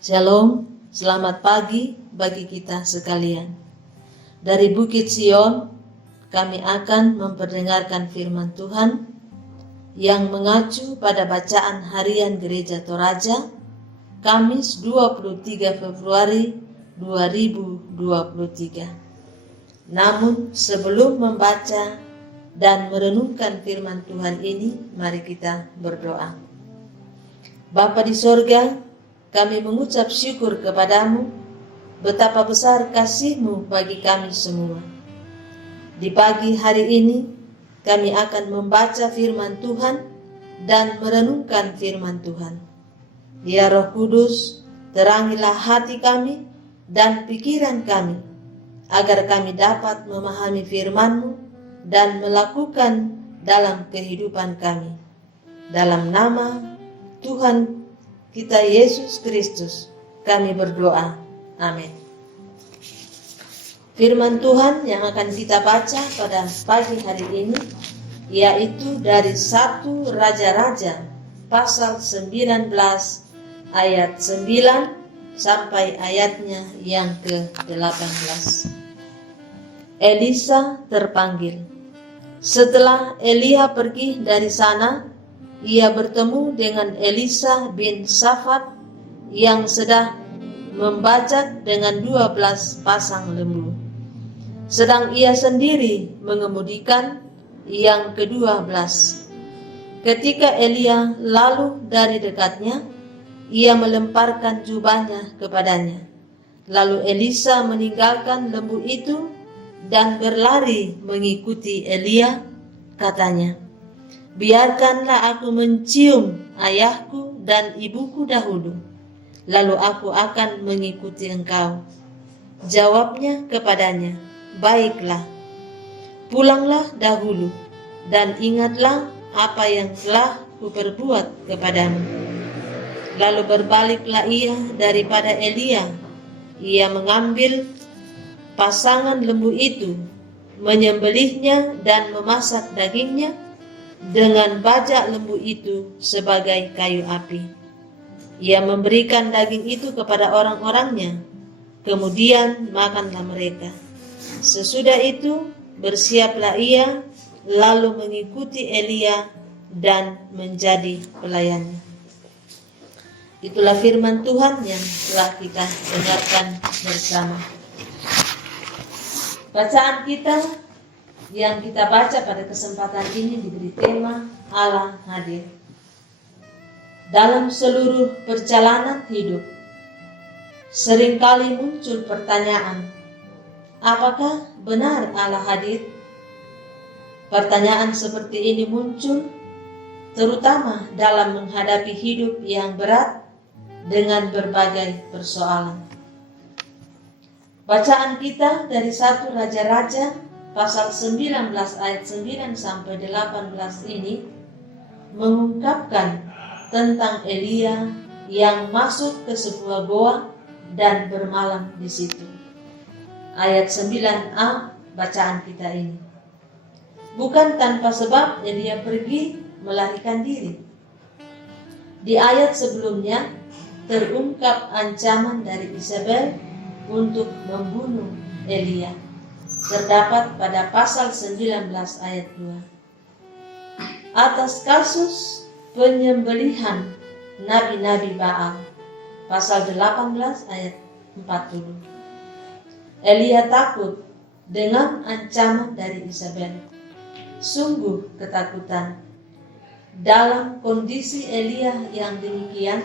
Shalom, selamat pagi bagi kita sekalian. Dari Bukit Sion, kami akan memperdengarkan firman Tuhan yang mengacu pada bacaan harian Gereja Toraja, Kamis 23 Februari 2023. Namun sebelum membaca dan merenungkan firman Tuhan ini, mari kita berdoa. Bapa di sorga, kami mengucap syukur kepadamu, betapa besar kasih-Mu bagi kami semua. Di pagi hari ini, kami akan membaca firman Tuhan dan merenungkan firman Tuhan. Ya Roh Kudus, terangilah hati kami dan pikiran kami, agar kami dapat memahami firman-Mu dan melakukan dalam kehidupan kami. Dalam nama Tuhan kita Yesus Kristus, kami berdoa. Amin. Firman Tuhan yang akan kita baca pada pagi hari ini, yaitu dari 1 Raja-Raja pasal 19 ayat 9 sampai ayatnya yang ke-18. Elisa terpanggil. Setelah Elia pergi dari sana, ia bertemu dengan Elisa bin Shafat yang sedang membajak dengan 12 pasang lembu. Sedang ia sendiri mengemudikan yang ke-12. Ketika Elia lalu dari dekatnya, ia melemparkan jubahnya kepadanya. Lalu Elisa meninggalkan lembu itu dan berlari mengikuti Elia, katanya, "Biarkanlah aku mencium ayahku dan ibuku dahulu, lalu aku akan mengikuti engkau." Jawabnya kepadanya, "Baiklah, pulanglah dahulu dan ingatlah apa yang telah kuperbuat kepadamu." Lalu berbaliklah ia daripada Elia. Ia mengambil pasangan lembu itu, menyembelihnya dan memasak dagingnya dengan bajak lembu itu sebagai kayu api. Ia memberikan daging itu kepada orang-orangnya, kemudian makanlah mereka. Sesudah itu bersiaplah ia, lalu mengikuti Elia dan menjadi pelayannya. Itulah firman Tuhan yang telah kita dengarkan bersama. Bacaan kita yang kita baca pada kesempatan ini diberi tema Allah hadir. Dalam seluruh perjalanan hidup, seringkali muncul pertanyaan, apakah benar Allah hadir? Pertanyaan seperti ini muncul terutama dalam menghadapi hidup yang berat dengan berbagai persoalan. Bacaan kita dari 1 Raja-Raja pasal 19 ayat 9 sampai 18 ini mengungkapkan tentang Elia yang masuk ke sebuah goa dan bermalam di situ. Ayat 9a bacaan kita ini. Bukan tanpa sebab Elia pergi melarikan diri. Di ayat sebelumnya terungkap ancaman dari Isabel untuk membunuh Elia. Terdapat pada pasal 19 ayat 2. Atas kasus penyembelihan nabi-nabi Baal, pasal 18 ayat 40. Elia takut dengan ancaman dari Isabel. Sungguh ketakutan. Dalam kondisi Elia yang demikian,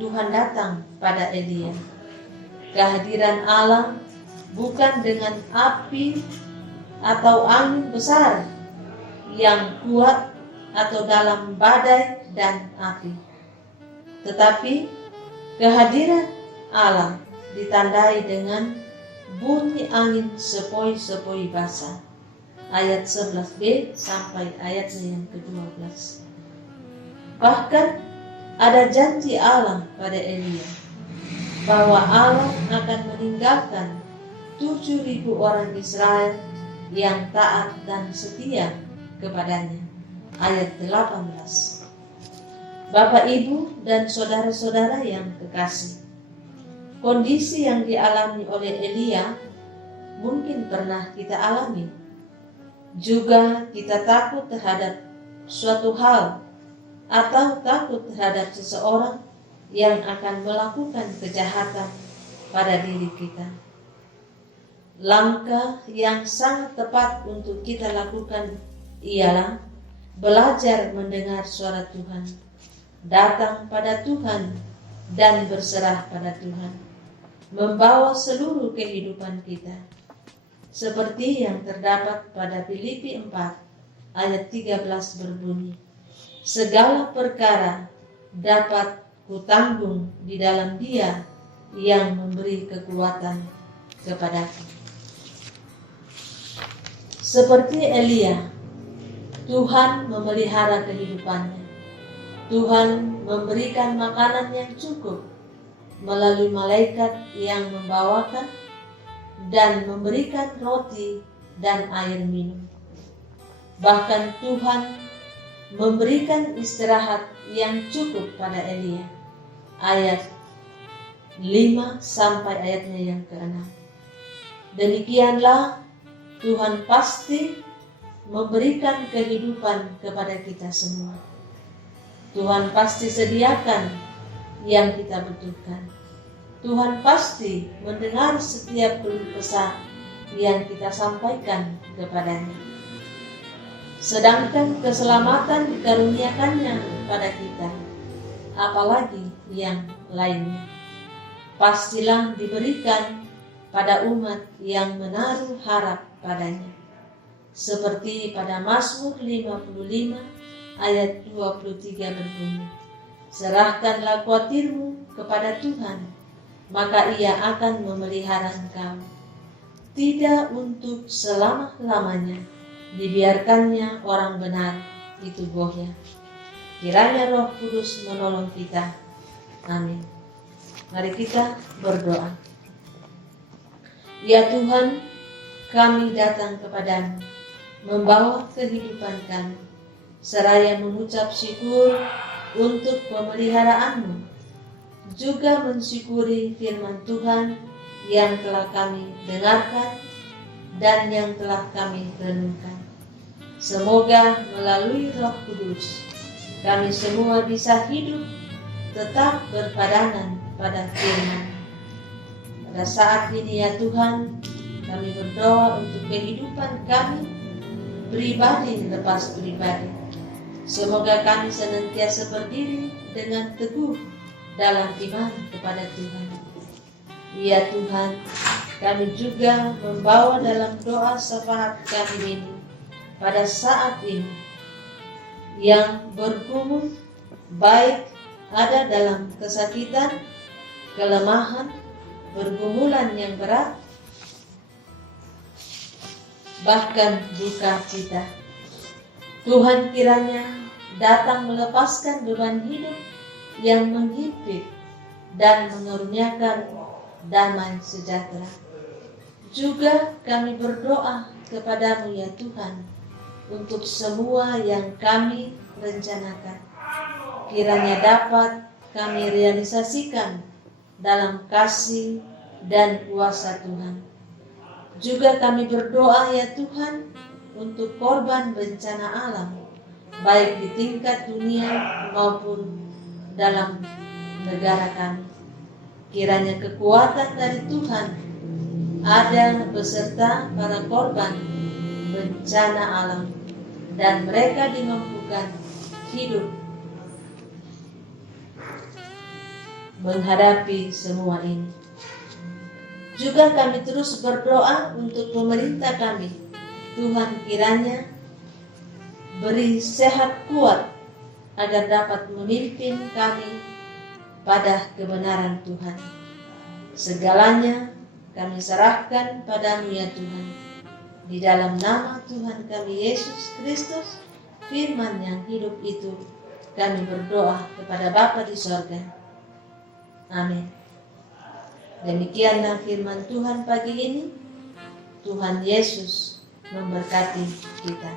Tuhan datang pada Elia. Kehadiran Allah bukan dengan api atau angin besar yang kuat atau dalam badai dan api, tetapi kehadiran Allah ditandai dengan bunyi angin sepoi-sepoi basah. Ayat 11b sampai ayatnya yang ke-12. Bahkan ada janji Allah pada Elia bahwa Allah akan meninggalkan 7.000 orang Israel yang taat dan setia kepadanya. Ayat 18. Bapak, Ibu, dan saudara-saudara yang kekasih, Kondisi yang dialami oleh Elia mungkin pernah kita alami. Juga kita takut terhadap suatu hal atau takut terhadap seseorang yang akan melakukan kejahatan pada diri kita. Langkah yang sangat tepat untuk kita lakukan ialah belajar mendengar suara Tuhan, datang pada Tuhan dan berserah pada Tuhan, membawa seluruh kehidupan kita. Seperti yang terdapat pada Filipi 4 ayat 13 berbunyi, segala perkara dapat kutanggung di dalam Dia yang memberi kekuatan kepadaku. Seperti Elia, Tuhan memelihara kehidupannya. Tuhan memberikan makanan yang cukup melalui malaikat yang membawakan dan memberikan roti dan air minum. Bahkan Tuhan memberikan istirahat yang cukup pada Elia. Ayat 5 sampai ayatnya yang ke-6. Demikianlah Tuhan pasti memberikan kehidupan kepada kita semua. Tuhan pasti sediakan yang kita butuhkan. Tuhan pasti mendengar setiap keluh kesah yang kita sampaikan kepadanya. Sedangkan keselamatan dikaruniakannya pada kita, apalagi yang lainnya, pastilah diberikan pada umat yang menaruh harap padanya. Seperti pada Mazmur 55 ayat 23 berbunyi, serahkanlah khawatirmu kepada Tuhan, maka Ia akan memelihara engkau. Tidak untuk selama-lamanya dibiarkannya orang benar itu goyah. Kiranya Roh Kudus menolong kita. Amin. Mari kita berdoa. Ya Tuhan, kami datang kepadamu, membawa kehidupan kami, seraya mengucap syukur untuk pemeliharaanmu, juga mensyukuri firman Tuhan yang telah kami dengarkan dan yang telah kami renungkan. Semoga melalui Roh Kudus kami semua bisa hidup tetap berpadanan pada firman. Pada saat ini ya Tuhan, kami berdoa untuk kehidupan kami pribadi lepas pribadi. Semoga kami senantiasa berdiri dengan teguh dalam iman kepada Tuhan. Ya Tuhan, kami juga membawa dalam doa syafaat kami ini pada saat ini yang bergumul, baik ada dalam kesakitan, kelemahan, pergumulan yang berat, bahkan duka cita. Tuhan kiranya datang melepaskan beban hidup yang menghimpit dan mengaruniakan damai sejahtera. Juga kami berdoa kepadamu ya Tuhan untuk semua yang kami rencanakan. Kiranya dapat kami realisasikan dalam kasih dan kuasa Tuhan. Juga kami berdoa ya Tuhan untuk korban bencana alam, baik di tingkat dunia maupun dalam negara kami. Kiranya kekuatan dari Tuhan ada beserta para korban bencana alam dan mereka dimampukan hidup menghadapi semua ini. Juga kami terus berdoa untuk pemerintah kami. Tuhan kiranya beri sehat kuat agar dapat memimpin kami pada kebenaran Tuhan. Segalanya kami serahkan padamu ya Tuhan. Di dalam nama Tuhan kami Yesus Kristus, firman yang hidup itu, kami berdoa kepada Bapa di sorga. Amin. Demikianlah firman Tuhan pagi ini. Tuhan Yesus memberkati kita.